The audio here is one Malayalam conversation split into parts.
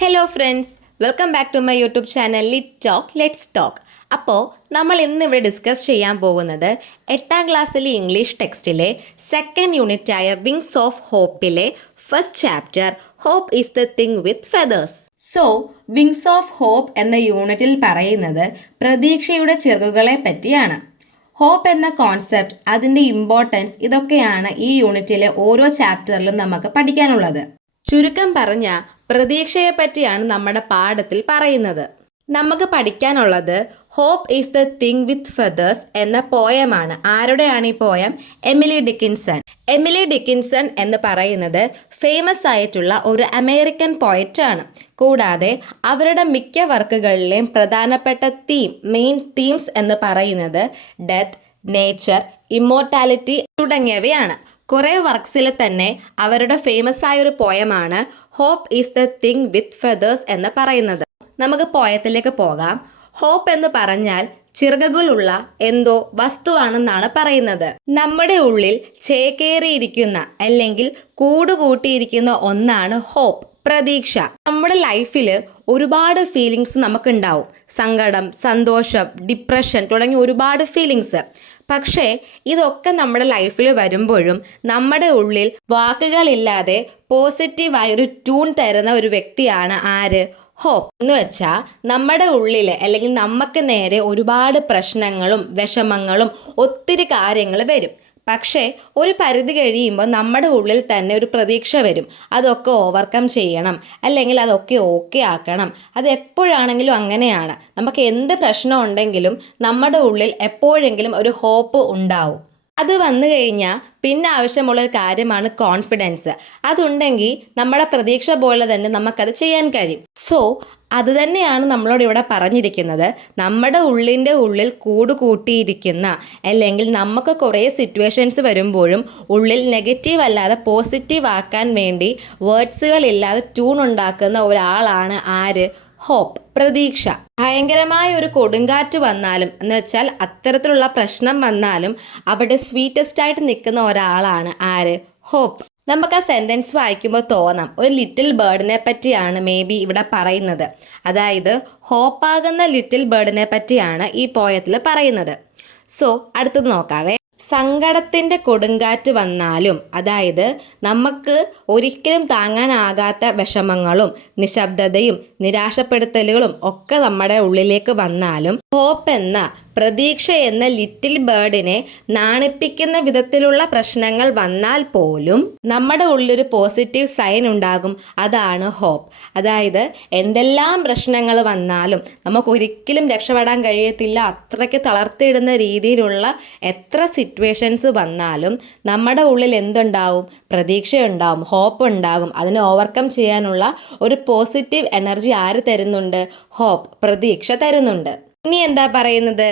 Hello friends, welcome back to my YouTube channel let's talk. അപ്പോൾ നമ്മൾ ഇന്നിവിടെ ഡിസ്കസ് ചെയ്യാൻ പോകുന്നത് 8ാം ക്ലാസ്സിലെ ഇംഗ്ലീഷ് ടെക്സ്റ്റിലെ സെക്കൻഡ് യൂണിറ്റായ വിങ്സ് ഓഫ് ഹോപ്പിലെ first chapter hope is the thing with feathers. So wings of hope എന്ന യൂണിറ്റിൽ പറയുന്നത് പ്രതീക്ഷയുടെ ചിറകുകളെ പറ്റിയാണ്. ഹോപ്പ് എന്ന കോൺസെപ്റ്റ്, അതിൻ്റെ ഇമ്പോർട്ടൻസ്, ഇതൊക്കെയാണ് ഈ യൂണിറ്റിലെ ഓരോ ചാപ്റ്ററിലും നമുക്ക് പഠിക്കാനുള്ളത്. ചുരുക്കം പറഞ്ഞ പ്രതീക്ഷയെ പറ്റിയാണ് നമ്മുടെ പാഠത്തിൽ പറയുന്നത്. നമുക്ക് പഠിക്കാനുള്ളത് hope is the thing with feathers എന്ന പോയമാണ്. ആരുടെയാണ് ഈ poem? Emily Dickinson. Emily Dickinson എന്ന് പറയുന്നത് ഫേമസ് ആയിട്ടുള്ള ഒരു അമേരിക്കൻ പോയറ്റാണ്. കൂടാതെ അവരുടെ മിക്ക വർക്കുകളിലെയും പ്രധാനപ്പെട്ട മെയിൻ തീംസ് എന്ന് പറയുന്നത് ഡെത്ത്, നേച്ചർ, ഇമ്മോർട്ടാലിറ്റി തുടങ്ങിയവയാണ്. കുറേ വർക്ക്സിൽ തന്നെ അവരുടെ ഫേമസ് ആയ ഒരു പോയമാണ് hope is the thing with feathers എന്ന് പറയുന്നത്. നമുക്ക് പോയത്തിലേക്ക് പോകാം. ഹോപ്പ് എന്ന് പറഞ്ഞാൽ ചിറകുകളുള്ള എന്തോ വസ്തുവാണെന്നാണ് പറയുന്നത്. നമ്മുടെ ഉള്ളിൽ ചേക്കേറിയിരിക്കുന്ന അല്ലെങ്കിൽ കൂടുകൂട്ടിയിരിക്കുന്ന ഒന്നാണ് ഹോപ്പ്, പ്രതീക്ഷ. നമ്മുടെ ലൈഫിൽ ഒരുപാട് ഫീലിങ്സ് നമുക്കുണ്ടാവും. സങ്കടം, സന്തോഷം, ഡിപ്രഷൻ തുടങ്ങി ഒരുപാട് ഫീലിങ്സ്. പക്ഷേ ഇതൊക്കെ നമ്മുടെ ലൈഫിൽ വരുമ്പോഴും നമ്മുടെ ഉള്ളിൽ വാക്കുകളില്ലാതെ പോസിറ്റീവായൊരു ട്യൂൺ തരുന്ന ഒരു വ്യക്തിയാണ് ആര്? ഹോപ്പ്. എന്ന് വെച്ചാൽ നമ്മുടെ ഉള്ളിൽ അല്ലെങ്കിൽ നമുക്ക് നേരെ ഒരുപാട് പ്രശ്നങ്ങളും വിഷമങ്ങളും ഒത്തിരി കാര്യങ്ങൾ വരും. പക്ഷേ ഒരു പരിധി കഴിയുമ്പോൾ നമ്മുടെ ഉള്ളിൽ തന്നെ ഒരു പ്രതീക്ഷ വരും. അതൊക്കെ ഓവർകം ചെയ്യണം, അല്ലെങ്കിൽ അതൊക്കെ ഓക്കെ ആക്കണം. അത് എപ്പോഴാണെങ്കിലും അങ്ങനെയാണ്. നമുക്ക് എന്ത് പ്രശ്നം ഉണ്ടെങ്കിലും നമ്മുടെ ഉള്ളിൽ എപ്പോഴെങ്കിലും ഒരു ഹോപ്പ് ഉണ്ടാവും. അത് വന്നു കഴിഞ്ഞാൽ പിന്നെ ആവശ്യമുള്ളൊരു കാര്യമാണ് കോൺഫിഡൻസ്. അതുണ്ടെങ്കിൽ നമ്മുടെ പ്രതീക്ഷ പോലെ തന്നെ നമുക്കത് ചെയ്യാൻ കഴിയും. സോ അത് തന്നെയാണ് നമ്മളോട് ഇവിടെ പറഞ്ഞിരിക്കുന്നത്. നമ്മുടെ ഉള്ളിൽ കൂടുകൂട്ടിയിരിക്കുന്ന അല്ലെങ്കിൽ നമുക്ക് കുറേ സിറ്റുവേഷൻസ് വരുമ്പോഴും ഉള്ളിൽ നെഗറ്റീവ് അല്ലാതെ പോസിറ്റീവ് ആക്കാൻ വേണ്ടി വേർഡ്സുകളില്ലാതെ ട്യൂൺ ഉണ്ടാക്കുന്ന ഒരാളാണ് ആര്? ഹോപ്പ്, പ്രതീക്ഷ. ഭയങ്കരമായ ഒരു കൊടുങ്കാറ്റ് വന്നാലും, എന്ന് വെച്ചാൽ അത്തരത്തിലുള്ള പ്രശ്നം വന്നാലും അവിടെ സ്വീറ്റസ്റ്റ് ആയിട്ട് നിൽക്കുന്ന ഒരാളാണ് ആര്? ഹോപ്പ്. നമുക്ക് ആ സെൻറ്റൻസ് വായിക്കുമ്പോൾ തോന്നാം ഒരു ലിറ്റിൽ ബേർഡിനെ പറ്റിയാണ് മേ ബി ഇവിടെ പറയുന്നത്. അതായത് ഹോപ്പാകുന്ന ലിറ്റിൽ ബേർഡിനെ പറ്റിയാണ് ഈ പോയത്തിൽ പറയുന്നത്. സോ അടുത്തത് നോക്കാവേ. സങ്കടത്തിൻ്റെ കൊടുങ്കാറ്റ് വന്നാലും, അതായത് നമുക്ക് ഒരിക്കലും താങ്ങാനാകാത്ത വിഷമങ്ങളും നിശബ്ദതയും നിരാശപ്പെടുത്തലുകളും ഒക്കെ നമ്മുടെ ഉള്ളിലേക്ക് വന്നാലും ഹോപ്പ് എന്ന പ്രതീക്ഷ എന്ന ലിറ്റിൽ ബേർഡിനെ നാണിപ്പിക്കുന്ന വിധത്തിലുള്ള പ്രശ്നങ്ങൾ വന്നാൽ പോലും നമ്മുടെ ഉള്ളിലൊരു പോസിറ്റീവ് സൈൻ ഉണ്ടാകും. അതാണ് ഹോപ്പ്. അതായത് എന്തെല്ലാം പ്രശ്നങ്ങൾ വന്നാലും നമുക്കൊരിക്കലും രക്ഷപ്പെടാൻ കഴിയത്തില്ല, അത്രയ്ക്ക് തളർത്തിയിടുന്ന രീതിയിലുള്ള എത്ര സിറ്റുവേഷൻസ് വന്നാലും നമ്മുടെ ഉള്ളിൽ എന്തുണ്ടാവും? പ്രതീക്ഷയുണ്ടാവും, ഹോപ്പ് ഉണ്ടാകും. അതിനെ ഓവർകം ചെയ്യാനുള്ള ഒരു പോസിറ്റീവ് എനർജി ആര് തരുന്നുണ്ട്? ഹോപ്പ്, പ്രതീക്ഷ തരുന്നുണ്ട്. ഇനി എന്താ പറയുന്നത്?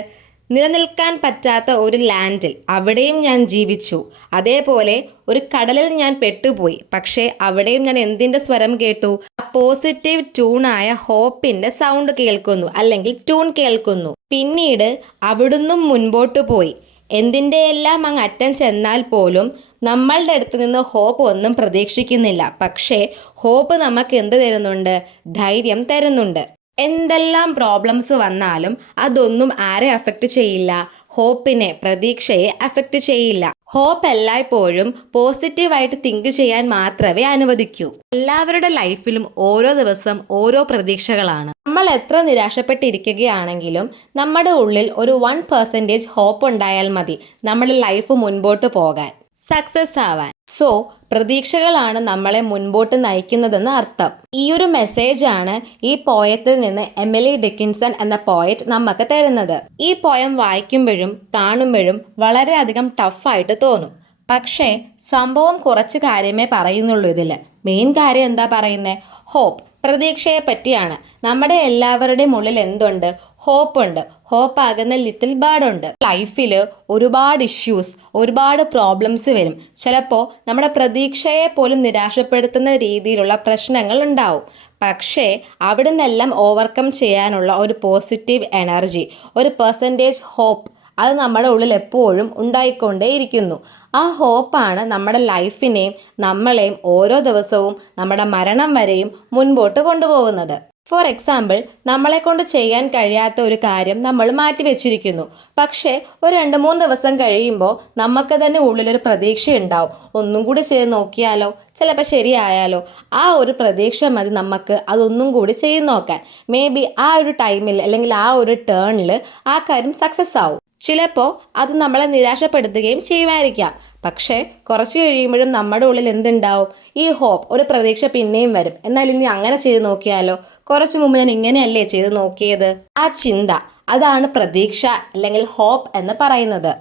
നിലനിൽക്കാൻ പറ്റാത്ത ഒരു ലാൻഡിൽ അവിടെയും ഞാൻ ജീവിച്ചു. അതേപോലെ ഒരു കടലിൽ ഞാൻ പെട്ടുപോയി. പക്ഷേ അവിടെയും ഞാൻ എന്തിൻ്റെ സ്വരം കേട്ടു? പോസിറ്റീവ് ട്യൂണായ ഹോപ്പിൻ്റെ സൗണ്ട് കേൾക്കുന്നു, അല്ലെങ്കിൽ ട്യൂൺ കേൾക്കുന്നു. പിന്നീട് അവിടുന്നും മുൻപോട്ട് പോയി. എന്തിൻ്റെ എല്ലാം അങ്ങ് അറ്റം ചെന്നാൽ പോലും നമ്മളുടെ അടുത്ത് നിന്ന് ഹോപ്പ് ഒന്നും പ്രതീക്ഷിക്കുന്നില്ല. പക്ഷേ ഹോപ്പ് നമുക്ക് എന്ത് തരുന്നുണ്ട്? ധൈര്യം തരുന്നുണ്ട്. എന്തെല്ലാം പ്രോബ്ലംസ് വന്നാലും അതൊന്നും ആരെ അഫക്റ്റ് ചെയ്യില്ല? ഹോപ്പിനെ, പ്രതീക്ഷയെ അഫക്റ്റ് ചെയ്യില്ല. ഹോപ്പ് എല്ലായ്പ്പോഴും പോസിറ്റീവായിട്ട് തിങ്ക് ചെയ്യാൻ മാത്രമേ അനുവദിക്കൂ. എല്ലാവരുടെ ലൈഫിലും ഓരോ ദിവസം ഓരോ പ്രതീക്ഷകളാണ്. നമ്മൾ എത്ര നിരാശപ്പെട്ടിരിക്കുകയാണെങ്കിലും നമ്മുടെ ഉള്ളിൽ ഒരു 1% ഹോപ്പ് ഉണ്ടായാൽ മതി നമ്മുടെ ലൈഫ് മുൻപോട്ട് പോകാൻ, സക്സസ് ആവാൻ. സോ പ്രതീക്ഷകളാണ് നമ്മളെ മുൻപോട്ട് നയിക്കുന്നതെന്ന് അർത്ഥം. ഈ ഒരു മെസ്സേജാണ് ഈ പോയത്തിൽ നിന്ന് എമിലി ഡിക്കിൻസൺ എന്ന പോയറ്റ് നമുക്ക് തരുന്നത്. ഈ പോയം വായിക്കുമ്പോഴും കാണുമ്പോഴും വളരെയധികം ടഫായിട്ട് തോന്നും. പക്ഷേ സംഭവം കുറച്ച് കാര്യമേ പറയുന്നുള്ളൂ. ഇതിൽ മെയിൻ കാര്യം എന്താ പറയുന്നത്? ഹോപ്പ്, പ്രതീക്ഷയെ പറ്റിയാണ്. നമ്മുടെ എല്ലാവരുടെയും ഉള്ളിൽ എന്തുണ്ട്? ഹോപ്പ് ഉണ്ട്. ഹോപ്പാകുന്ന ലിറ്റിൽ ബേർഡ് ഉണ്ട്. ലൈഫിൽ ഒരുപാട് ഇഷ്യൂസ്, ഒരുപാട് പ്രോബ്ലംസ് വരും. ചിലപ്പോൾ നമ്മുടെ പ്രതീക്ഷയെ പോലും നിരാശപ്പെടുത്തുന്ന രീതിയിലുള്ള പ്രശ്നങ്ങൾ ഉണ്ടാവും. പക്ഷേ അവിടെ നിന്നെല്ലാം ഓവർകം ചെയ്യാനുള്ള ഒരു പോസിറ്റീവ് എനർജി, ഒരു പെർസെൻറ്റേജ് ഹോപ്പ് അത് നമ്മുടെ ഉള്ളിൽ എപ്പോഴും ഉണ്ടായിക്കൊണ്ടേയിരിക്കുന്നു. ആ ഹോപ്പാണ് നമ്മുടെ ലൈഫിനെയും നമ്മളെയും ഓരോ ദിവസവും നമ്മുടെ മരണം വരെയും മുൻപോട്ട് കൊണ്ടുപോകുന്നത്. ഫോർ എക്സാമ്പിൾ, നമ്മളെ കൊണ്ട് ചെയ്യാൻ കഴിയാത്ത ഒരു കാര്യം നമ്മൾ മാറ്റിവെച്ചിരിക്കുന്നു. പക്ഷേ ഒരു 2-3 ദിവസം കഴിയുമ്പോൾ നമുക്ക് തന്നെ ഉള്ളിലൊരു പ്രതീക്ഷയുണ്ടാവും, ഒന്നും കൂടി ചെയ്ത് നോക്കിയാലോ, ചിലപ്പോൾ ശരിയായാലോ. ആ ഒരു പ്രതീക്ഷ മതി നമുക്ക് അതൊന്നും കൂടി ചെയ്ത് നോക്കാൻ. മേ ബി ആ ഒരു ടൈമിൽ അല്ലെങ്കിൽ ആ ഒരു ടേണിൽ ആ കാര്യം സക്സസ് ആവും. ചിലപ്പോൾ അത് നമ്മളെ നിരാശപ്പെടുത്തുകയും ചെയ്യുമായിരിക്കാം. പക്ഷേ കുറച്ച് കഴിയുമ്പോഴും നമ്മുടെ ഉള്ളിൽ എന്തുണ്ടാവും? ഈ ഹോപ്പ്, ഒരു പ്രതീക്ഷ പിന്നെയും വരും. എന്നാൽ ഇനി അങ്ങനെ ചെയ്ത് നോക്കിയാലോ, കുറച്ച് മുമ്പ് ഞാൻ ഇങ്ങനെയല്ലേ ചെയ്ത് നോക്കിയത്. ആ ചിന്ത, അതാണ് പ്രതീക്ഷ അല്ലെങ്കിൽ ഹോപ്പ് എന്ന് പറയുന്നത്.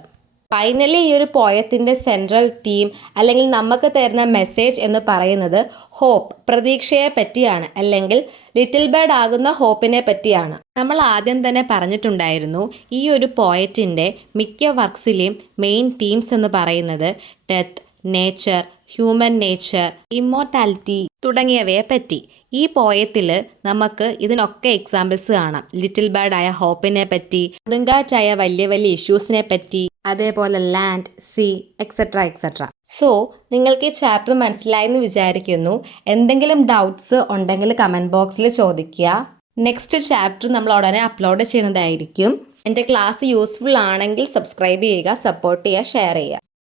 ഫൈനലി ഈ ഒരു പോയത്തിൻ്റെ സെൻട്രൽ തീം അല്ലെങ്കിൽ നമുക്ക് തരുന്ന മെസ്സേജ് എന്ന് പറയുന്നത് ഹോപ്പ്, പ്രതീക്ഷയെ പറ്റിയാണ്, അല്ലെങ്കിൽ ലിറ്റിൽ ബേർഡ് ആകുന്ന ഹോപ്പിനെ പറ്റിയാണ്. നമ്മൾ ആദ്യം തന്നെ പറഞ്ഞിട്ടുണ്ടായിരുന്നു, ഈ ഒരു പോയറ്റിൻ്റെ മിക്ക വർക്ക്സിലെയും മെയിൻ തീംസ് എന്ന് പറയുന്നത് death, nature, human nature, immortality തുടങ്ങിയവയെ പറ്റി. ഈ പോയത്തിൽ നമുക്ക് ഇതിനൊക്കെ എക്സാമ്പിൾസ് കാണാം. ലിറ്റിൽ ബേർഡ് ആയ ഹോപ്പിനെ പറ്റി, കൊടുങ്കാറ്റായ വലിയ വലിയ ഇഷ്യൂസിനെ പറ്റി, അതേപോലെ land, sea, etcetera etcetera. So നിങ്ങൾക്ക് ഈ ചാപ്റ്റർ മനസ്സിലായെന്ന് വിചാരിക്കുന്നു. എന്തെങ്കിലും ഡൗട്ട്സ് ഉണ്ടെങ്കിൽ കമൻറ്റ് ബോക്സിൽ ചോദിക്കുക. നെക്സ്റ്റ് ചാപ്റ്റർ നമ്മൾ ഉടനെ അപ്ലോഡ് ചെയ്യുന്നതായിരിക്കും. എൻ്റെ ക്ലാസ് യൂസ്ഫുൾ ആണെങ്കിൽ സബ്സ്ക്രൈബ് ചെയ്യുക, സപ്പോർട്ട് ചെയ്യുക, ഷെയർ ചെയ്യുക.